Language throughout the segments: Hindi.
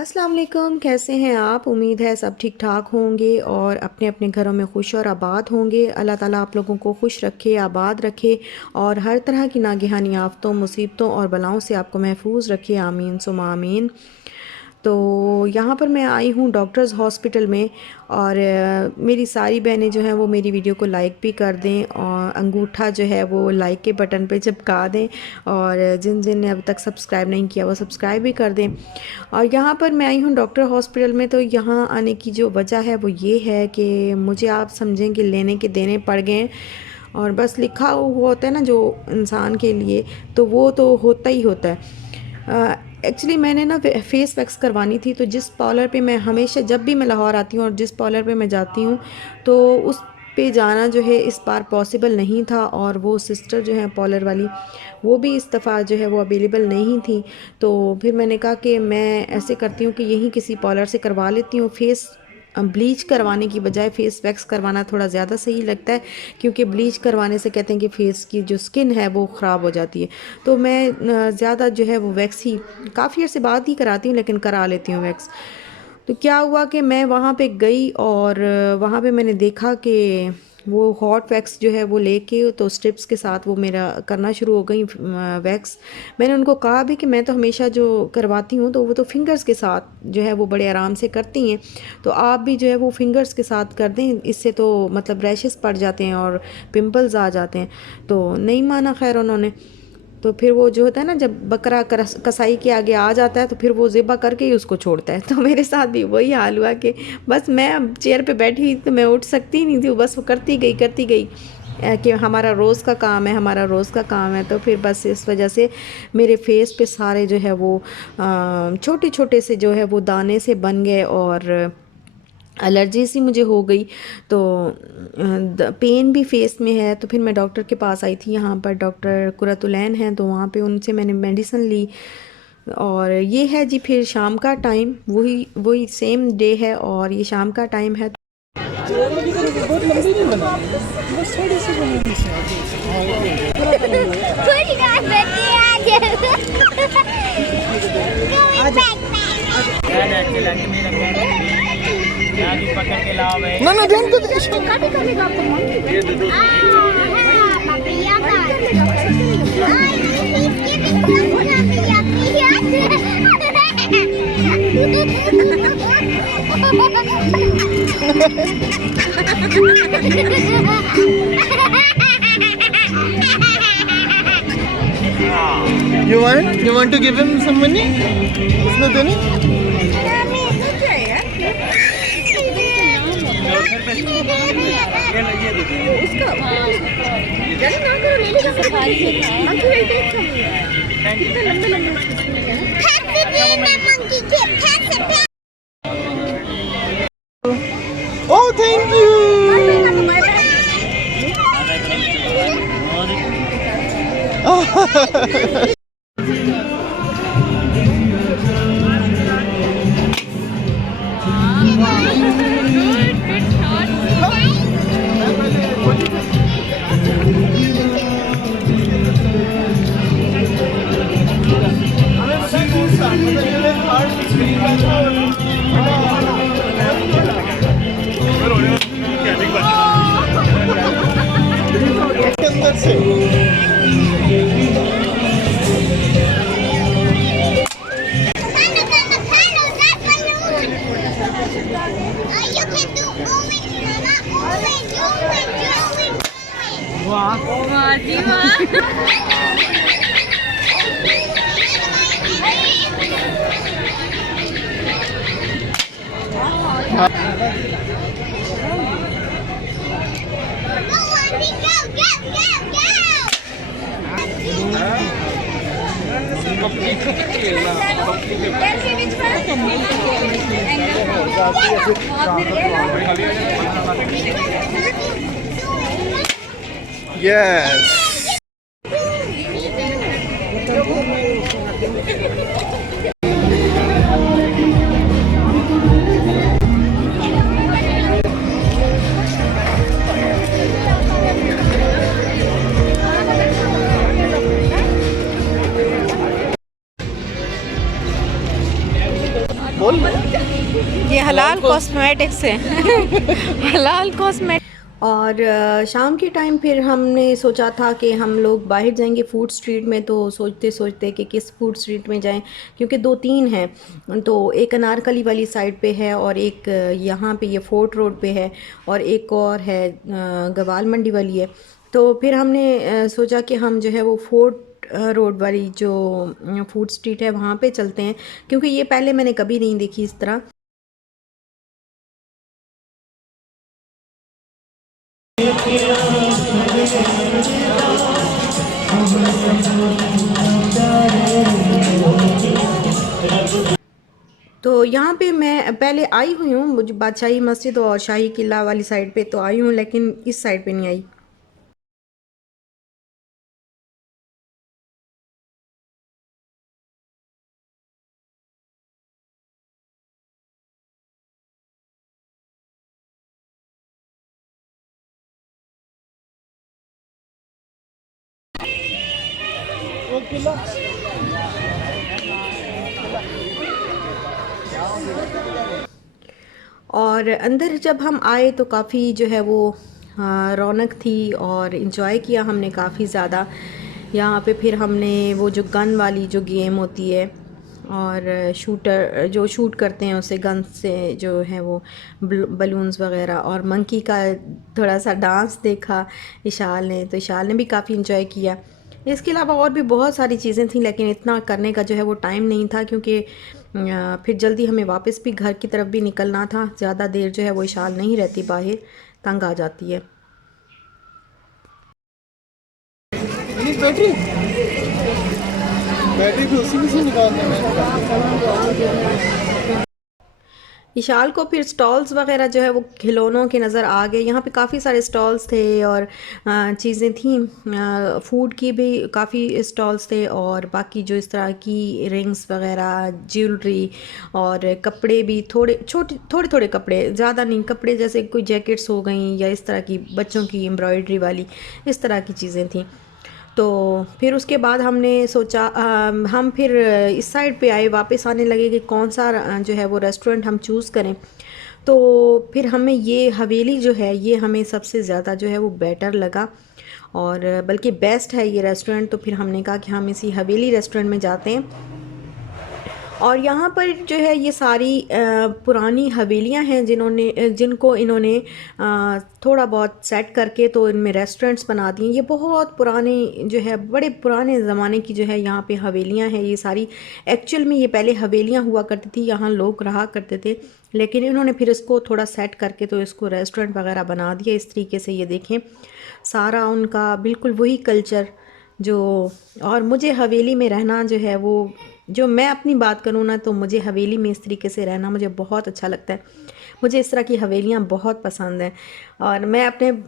अस्सलाम वालेकुम, कैसे हैं आप। उम्मीद है सब ठीक ठाक होंगे और अपने अपने घरों में खुश और आबाद होंगे। अल्लाह ताला आप लोगों को खुश रखे, आबाद रखे और हर तरह की नागहानी आफ़तों, मुसीबतों और बलाओं से आपको महफूज रखे। आमीन सुमा आमीन। तो यहाँ पर मैं आई हूँ डॉक्टर्स हॉस्पिटल में और मेरी सारी बहनें जो हैं वो मेरी वीडियो को लाइक भी कर दें और अंगूठा जो है वो लाइक के बटन पे चिपका दें और जिन जिन ने अब तक सब्सक्राइब नहीं किया वो सब्सक्राइब भी कर दें। और यहाँ पर मैं आई हूँ डॉक्टर हॉस्पिटल में, तो यहाँ आने की जो वजह है वो ये है कि मुझे आप समझें कि लेने के देने पड़ गए और बस लिखा हुआ होता है ना जो इंसान के लिए, तो वो तो होता ही होता है। एक्चुअली मैंने ना फेस वैक्स करवानी थी, तो जिस पार्लर पे मैं हमेशा जब भी मैं लाहौर आती हूँ और जिस पार्लर पे मैं जाती हूँ तो उस पे जाना जो है इस बार पॉसिबल नहीं था और वो सिस्टर जो है पार्लर वाली वो भी इस दफ़ा जो है वो अवेलेबल नहीं थी। तो फिर मैंने कहा कि मैं ऐसे करती हूँ कि यहीं किसी पार्लर से करवा लेती हूँ। फेस ब्लीच करवाने की बजाय फेस वैक्स करवाना थोड़ा ज़्यादा सही लगता है, क्योंकि ब्लीच करवाने से कहते हैं कि फेस की जो स्किन है वो ख़राब हो जाती है। तो मैं ज़्यादा जो है वो वैक्स ही काफ़ी अर्से बाद ही कराती हूँ, लेकिन करा लेती हूँ वैक्स। तो क्या हुआ कि मैं वहाँ पे गई और वहाँ पे मैंने देखा कि वो हॉट वैक्स जो है वो लेके तो स्ट्रिप्स के साथ वो मेरा करना शुरू हो गई वैक्स। मैंने उनको कहा भी कि मैं तो हमेशा जो करवाती हूँ तो वो तो फिंगर्स के साथ जो है वो बड़े आराम से करती हैं, तो आप भी जो है वो फिंगर्स के साथ कर दें, इससे तो मतलब रैशेस पड़ जाते हैं और पिंपल्स आ जाते हैं। तो नहीं माना खैर उन्होंने। तो फिर वो जो होता है ना जब बकरा कसाई के आगे आ जाता है तो फिर वो ज़िबा करके ही उसको छोड़ता है। तो मेरे साथ भी वही हाल हुआ कि बस मैं अब चेयर पे बैठी तो मैं उठ सकती ही नहीं थी, बस वो करती गई कि हमारा रोज़ का काम है, हमारा रोज़ का काम है। तो फिर बस इस वजह से मेरे फेस पे सारे जो है वो छोटे छोटे से जो है वो दाने से बन गए और एलर्जी सी मुझे हो गई। तो पेन भी फेस में है। तो फिर मैं डॉक्टर के पास आई थी, यहाँ पर डॉक्टर कुरतुलैन हैं, तो वहाँ पे उनसे मैंने मेडिसिन ली। और ये है जी फिर शाम का टाइम, वही वही सेम डे है और ये शाम का टाइम है। बहुत लंबी नहीं बनानी है, बस थोड़ी सी बनानी है। ना ना ध्यान को You want to give him some money? उसने देनी? Oh, thank you. अंदर से Yes. बोल ले। ये हलाल कॉस्मेटिक्स है। हलाल कॉस्मेटिक। और शाम के टाइम फिर हमने सोचा था कि हम लोग बाहर जाएंगे फूड स्ट्रीट में, तो सोचते सोचते कि किस फूड स्ट्रीट में जाएं, क्योंकि दो तीन हैं। तो एक अनारकली वाली साइड पे है, और एक यहाँ पे ये फोर्ट रोड पे है, और एक और है गवाल मंडी वाली है। तो फिर हमने सोचा कि हम जो है वो फोर्ट रोड वाली जो फूड स्ट्रीट है वहाँ पे चलते हैं, क्योंकि ये पहले मैंने कभी नहीं देखी इस तरह। तो यहाँ पे मैं पहले आई हुई हूँ, मुझे बादशाही मस्जिद और शाही किला वाली साइड पे तो आई हूँ, लेकिन इस साइड पे नहीं आई। वो किला और अंदर जब हम आए तो काफ़ी जो है वो रौनक थी, और इन्जॉय किया हमने काफ़ी ज़्यादा। यहाँ पे फिर हमने वो जो गन वाली जो गेम होती है, और शूटर जो शूट करते हैं उसे गन से, जो है वो बलून्स वगैरह, और मंकी का थोड़ा सा डांस देखा इशाल ने, तो इशाल ने भी काफ़ी इन्जॉय किया। इसके अलावा और भी बहुत सारी चीज़ें थी, लेकिन इतना करने का जो है वो टाइम नहीं था, क्योंकि फिर जल्दी हमें वापस भी घर की तरफ भी निकलना था। ज़्यादा देर जो है वो इशाल नहीं रहती बाहर, तंग आ जाती है। नहीं, बैटरी बैटरी को उसी में से निकालना है। इशाल को फिर स्टॉल्स वगैरह जो है वो खिलौनों के नज़र आ गए। यहाँ पे काफ़ी सारे स्टॉल्स थे, और चीज़ें थी, फूड की भी काफ़ी स्टॉल्स थे, और बाकी जो इस तरह की रिंग्स वगैरह, ज्वेलरी, और कपड़े भी थोड़े थोड़े कपड़े, ज़्यादा नहीं कपड़े, जैसे कोई जैकेट्स हो गई, या इस तरह की बच्चों की एम्ब्रॉयडरी वाली, इस तरह की चीज़ें थी। तो फिर उसके बाद हमने सोचा हम फिर इस साइड पे आए, वापस आने लगे कि कौन सा जो है वो रेस्टोरेंट हम चूज़ करें। तो फिर हमें ये हवेली जो है ये हमें सबसे ज़्यादा जो है वो बेटर लगा, और बल्कि बेस्ट है ये रेस्टोरेंट। तो फिर हमने कहा कि हम इसी हवेली रेस्टोरेंट में जाते हैं। और यहाँ पर जो है ये सारी पुरानी हवेलियाँ हैं जिनको इन्होंने थोड़ा बहुत सेट करके तो इनमें रेस्टोरेंट्स बना दिए। ये बहुत पुराने जो है, बड़े पुराने ज़माने की जो है यहाँ पे हवेलियाँ हैं ये सारी। एक्चुअल में ये पहले हवेलियाँ हुआ करती थी, यहाँ लोग रहा करते थे, लेकिन इन्होंने फिर इसको थोड़ा सेट करके तो इसको रेस्टोरेंट वगैरह बना दिया इस तरीके से। ये देखें, सारा उनका बिल्कुल वही कल्चर जो। और मुझे हवेली में रहना जो है वो, जो मैं अपनी बात करूँ ना, तो मुझे हवेली में इस तरीके से रहना मुझे बहुत अच्छा लगता है। मुझे इस तरह की हवेलियाँ बहुत पसंद हैं। और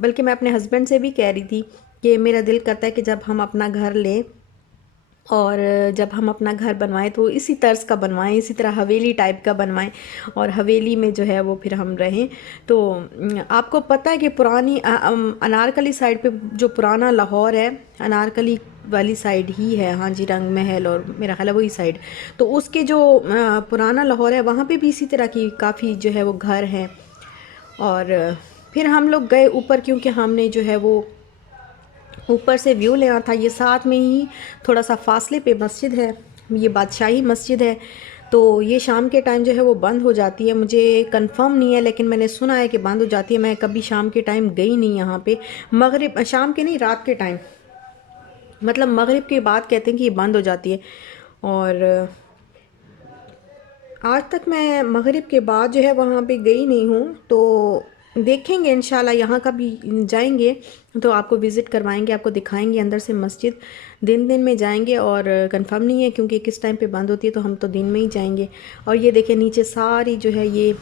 बल्कि मैं अपने हस्बैंड से भी कह रही थी कि मेरा दिल करता है कि जब हम अपना घर लें, और जब हम अपना घर बनवाएं तो इसी तर्ज का बनवाएं, इसी तरह हवेली टाइप का बनवाएं, और हवेली में जो है वो फिर हम रहें। तो आपको पता है कि पुरानी अनारकली साइड पे जो पुराना लाहौर है, अनारकली वाली साइड ही है, हाँ जी, रंग महल और मेरा ख्याल है वही साइड। तो उसके जो पुराना लाहौर है वहाँ पे भी इसी तरह की काफ़ी जो है वो घर हैं। और फिर हम लोग गए ऊपर, क्योंकि हमने जो है वो ऊपर से व्यू लेना था। ये साथ में ही थोड़ा सा फासले पे मस्जिद है, ये बादशाही मस्जिद है। तो ये शाम के टाइम जो है वो बंद हो जाती है, मुझे कंफर्म नहीं है, लेकिन मैंने सुना है कि बंद हो जाती है। मैं कभी शाम के टाइम गई नहीं यहाँ पे, मगरिब शाम के नहीं, रात के टाइम, मतलब मगरिब के बाद कहते हैं कि ये बंद हो जाती है। और आज तक मैं मगरिब के बाद जो है वहाँ पे गई नहीं हूँ, तो देखेंगे इंशाल्लाह, यहाँ का भी जाएंगे तो आपको विज़िट करवाएंगे, आपको दिखाएंगे अंदर से मस्जिद। दिन दिन में जाएंगे, और कंफर्म नहीं है क्योंकि किस टाइम पे बंद होती है, तो हम तो दिन में ही जाएंगे। और ये देखें नीचे सारी जो है ये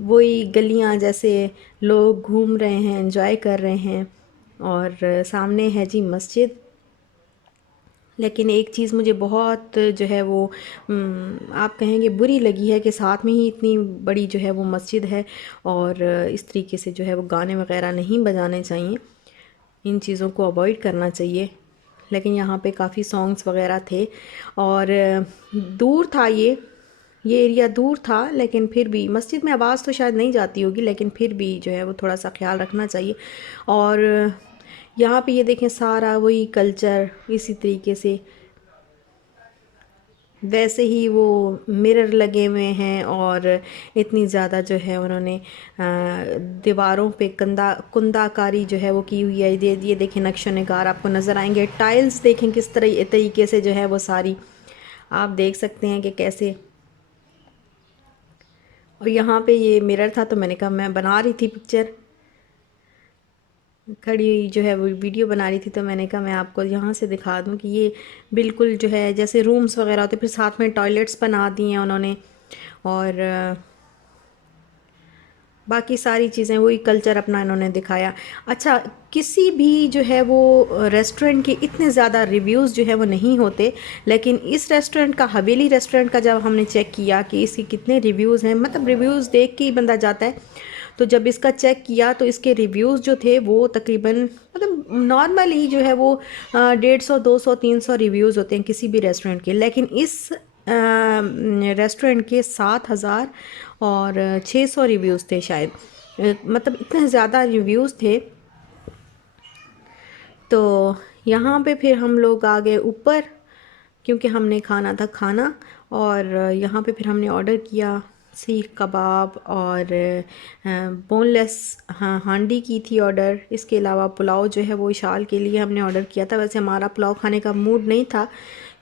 वही गलियाँ, जैसे लोग घूम रहे हैं, एंजॉय कर रहे हैं, और सामने है जी मस्जिद। लेकिन एक चीज़ मुझे बहुत जो है वो आप कहेंगे बुरी लगी है कि साथ में ही इतनी बड़ी जो है वो मस्जिद है, और इस तरीके से जो है वो गाने वगैरह नहीं बजाने चाहिए, इन चीज़ों को अवॉइड करना चाहिए। लेकिन यहाँ पे काफ़ी सॉन्ग्स वगैरह थे, और दूर था ये, ये एरिया दूर था, लेकिन फिर भी मस्जिद में आवाज़ तो शायद नहीं जाती होगी, लेकिन फिर भी जो है वो थोड़ा सा ख्याल रखना चाहिए। और यहाँ पे ये देखें सारा वही कल्चर इसी तरीके से, वैसे ही वो मिरर लगे हुए हैं और इतनी ज़्यादा जो है उन्होंने दीवारों पे कुंदाकारी जो है वो की हुई है। ये देखें नक्शो निगार आपको नज़र आएंगे। टाइल्स देखें किस तरीके से जो है वो सारी आप देख सकते हैं कि कैसे। और यहाँ पे ये मिरर था तो मैंने कहा मैं बना रही थी पिक्चर, खड़ी जो है वो वीडियो बना रही थी, तो मैंने कहा मैं आपको यहाँ से दिखा दूँ कि ये बिल्कुल जो है जैसे रूम्स वगैरह होते, फिर साथ में टॉयलेट्स बना दिए हैं उन्होंने। और बाकी सारी चीज़ें वही कल्चर अपना इन्होंने दिखाया। अच्छा, किसी भी जो है वो रेस्टोरेंट के इतने ज़्यादा रिव्यूज़ जो है वो नहीं होते, लेकिन इस रेस्टोरेंट का, हवेली रेस्टोरेंट का जब हमने चेक किया कि इसके कितने रिव्यूज़ हैं, मतलब रिव्यूज़ देख के ही बंदा जाता है, तो जब इसका चेक किया तो इसके रिव्यूज़ जो थे वो तकरीबन मतलब नॉर्मल ही जो है वो 150, 200, 300 रिव्यूज़ होते हैं किसी भी रेस्टोरेंट के, लेकिन इस रेस्टोरेंट के 7,000 और 600 रिव्यूज़ थे शायद। मतलब इतने ज़्यादा रिव्यूज़ थे। तो यहाँ पे फिर हम लोग आ गए ऊपर, क्योंकि हमने खाना था खाना। और यहाँ पे फिर हमने ऑर्डर किया सीख कबाब और बोनलेस हांडी की थी ऑर्डर। इसके अलावा पुलाव जो है वो इशाल के लिए हमने ऑर्डर किया था। वैसे हमारा पुलाव खाने का मूड नहीं था,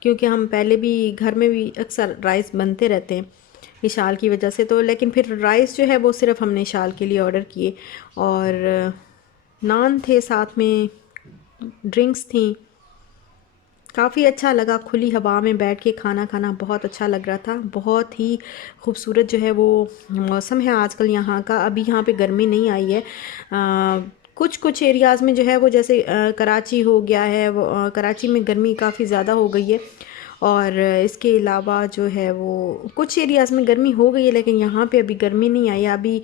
क्योंकि हम पहले भी घर में भी अक्सर राइस बनते रहते हैं इशाल की वजह से, तो लेकिन फिर राइस जो है वो सिर्फ हमने इशाल के लिए ऑर्डर किए। और नान थे, साथ में ड्रिंक्स थी। काफ़ी अच्छा लगा, खुली हवा में बैठ के खाना खाना बहुत अच्छा लग रहा था। बहुत ही खूबसूरत जो है वो मौसम है आजकल यहाँ का। अभी यहाँ पे गर्मी नहीं आई है। कुछ कुछ एरियाज़ में जो है वो जैसे कराची हो गया है, वो कराची में गर्मी काफ़ी ज़्यादा हो गई है। और इसके अलावा जो है वो कुछ एरियाज़ में गर्मी हो गई है, लेकिन यहाँ पे अभी गर्मी नहीं आई है। अभी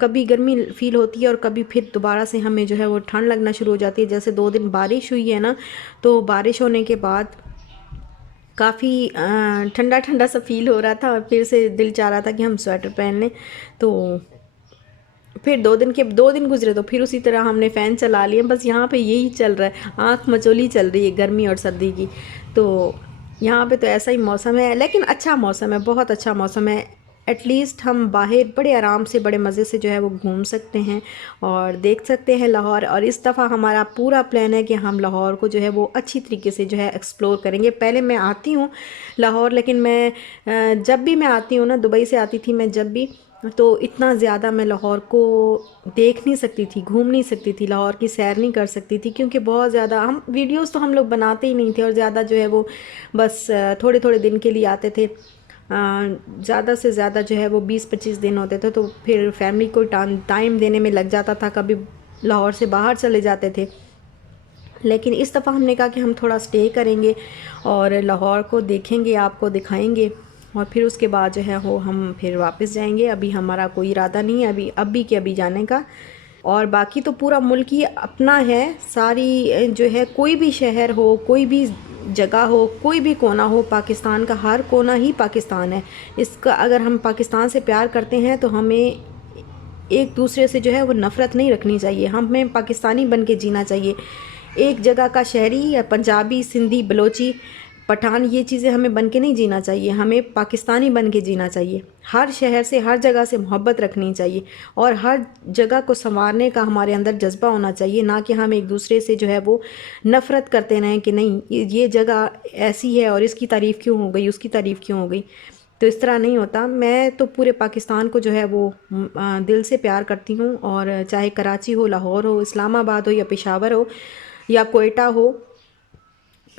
कभी गर्मी फ़ील होती है और कभी फिर दोबारा से हमें जो है वो ठंड लगना शुरू हो जाती है। जैसे 2 दिन बारिश हुई है ना, तो बारिश होने के बाद काफ़ी ठंडा ठंडा सा फील हो रहा था और फिर से दिल चाह रहा था कि हम स्वेटर पहन लें। तो फिर 2 दिन गुजरे तो फिर उसी तरह हमने फ़ैन चला लिए। बस यहाँ पे यही चल रहा है, आँख मचोली चल रही है गर्मी और सर्दी की। तो यहाँ पे तो ऐसा ही मौसम है, लेकिन अच्छा मौसम है, बहुत अच्छा मौसम है। एटलीस्ट हम बाहर बड़े आराम से, बड़े मज़े से जो है वो घूम सकते हैं और देख सकते हैं लाहौर। और इस दफ़ा हमारा पूरा प्लान है कि हम लाहौर को जो है वो अच्छी तरीके से जो है एक्सप्लोर करेंगे। पहले मैं आती हूँ लाहौर, लेकिन मैं जब भी मैं आती हूँ ना, दुबई से आती थी मैं जब भी, तो इतना ज़्यादा मैं लाहौर को देख नहीं सकती थी, घूम नहीं सकती थी, लाहौर की सैर नहीं कर सकती थी, क्योंकि बहुत ज़्यादा हम वीडियोस तो हम लोग बनाते ही नहीं थे। और ज़्यादा जो है वो बस थोड़े थोड़े दिन के लिए आते थे। ज़्यादा से ज़्यादा जो है वो 20-25 दिन होते थे, तो फिर फैमिली को टाइम देने में लग जाता था, कभी लाहौर से बाहर चले जाते थे। लेकिन इस दफ़ा हमने कहा कि हम थोड़ा स्टे करेंगे और लाहौर को देखेंगे, आपको दिखाएंगे, और फिर उसके बाद जो है वो हम फिर वापस जाएंगे। अभी हमारा कोई इरादा नहीं है अभी के अभी जाने का। और बाकी तो पूरा मुल्क ही अपना है। सारी जो है, कोई भी शहर हो, कोई भी जगह हो, कोई भी कोना हो, पाकिस्तान का हर कोना ही पाकिस्तान है। इसका अगर हम पाकिस्तान से प्यार करते हैं तो हमें एक दूसरे से जो है वो नफ़रत नहीं रखनी चाहिए, हमें पाकिस्तानी बन के जीना चाहिए। एक जगह का शहरी या पंजाबी, सिंधी, बलोची, पठान, ये चीज़ें हमें बन के नहीं जीना चाहिए, हमें पाकिस्तानी बन के जीना चाहिए। हर शहर से, हर जगह से मोहब्बत रखनी चाहिए और हर जगह को संवारने का हमारे अंदर जज्बा होना चाहिए, ना कि हम एक दूसरे से जो है वो नफ़रत करते रहें कि नहीं ये जगह ऐसी है और इसकी तारीफ़ क्यों हो गई, उसकी तारीफ़ क्यों हो गई। तो इस तरह नहीं होता। मैं तो पूरे पाकिस्तान को जो है वो दिल से प्यार करती हूँ, और चाहे कराची हो, लाहौर हो, इस्लामाबाद हो, या पेशावर हो, या कोयटा हो,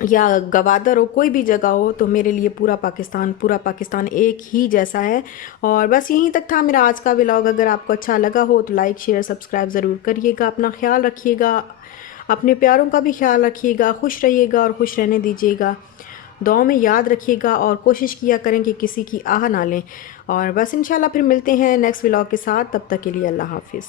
या गवादर हो, कोई भी जगह हो, तो मेरे लिए पूरा पाकिस्तान एक ही जैसा है। और बस यहीं तक था मेरा आज का व्लॉग। अगर आपको अच्छा लगा हो तो लाइक, शेयर, सब्सक्राइब ज़रूर करिएगा। अपना ख्याल रखिएगा, अपने प्यारों का भी ख्याल रखिएगा, खुश रहिएगा और खुश रहने दीजिएगा। दुआओं में याद रखिएगा और कोशिश किया करें कि किसी की आह ना लें। और बस इंशाल्लाह फिर मिलते हैं नेक्स्ट व्लॉग के साथ। तब तक के लिए अल्लाह हाफिज़।